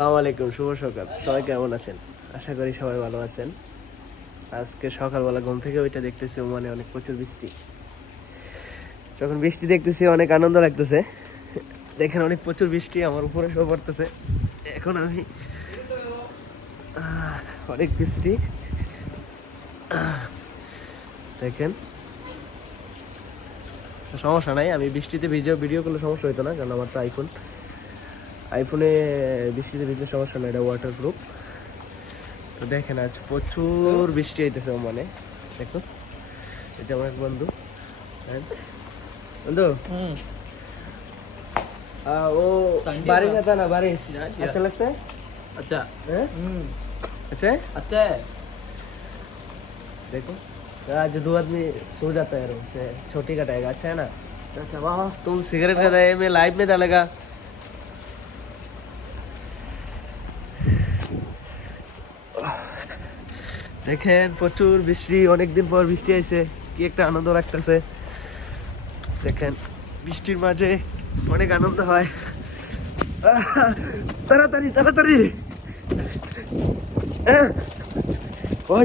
আসসালামু আলাইকুম, শুভ সকাল। সবাই কেমন আছেন? আশা করি সবাই ভালো আছেন। আজকে সকালবেলা ঘুম থেকে ওইটা দেখতেছি ওমানে অনেক প্রচুর বৃষ্টি। যখন বৃষ্টি দেখতেছি অনেক আনন্দ লাগতেছে। দেখেন অনেক প্রচুর বৃষ্টি আমার উপরে শো পড়তেছে। এখন আমি অনেক বৃষ্টি দেখেন, সমস্যা নাই, আমি বৃষ্টিতে ভিডিও করলে সমস্যা হতো না, কারণ আমার তো আইফোনে বৃষ্টিতে ভিজলে সমস্যা না, এটা ওয়াটার প্রুফ। তো দেখেন আজ প্রচুর বৃষ্টি হইতেছে মানে দেখুন, এটা আমার এক বন্ধু। হ্যাঁ বন্ধু, वो बारिश आता ना, बारिश अच्छा लगता है। अच्छा हैं? अच्छा है। अच्छा है। देखो आज दो आदमी सो जाता है रूम से, छोटी कटाएगा। अच्छा है ना। अच्छा वाह, तुम सिगरेट का रहे, मैं लाइव में डालेगा। দেখেন প্রচুর বৃষ্টি, অনেকদিন পর বৃষ্টি আইছে, কি একটা আনন্দ লাগতেছে। দেখেন বৃষ্টির মাঝে অনেক আনন্দ হয়। তাড়াতাড়ি তাড়াতাড়ি, ওই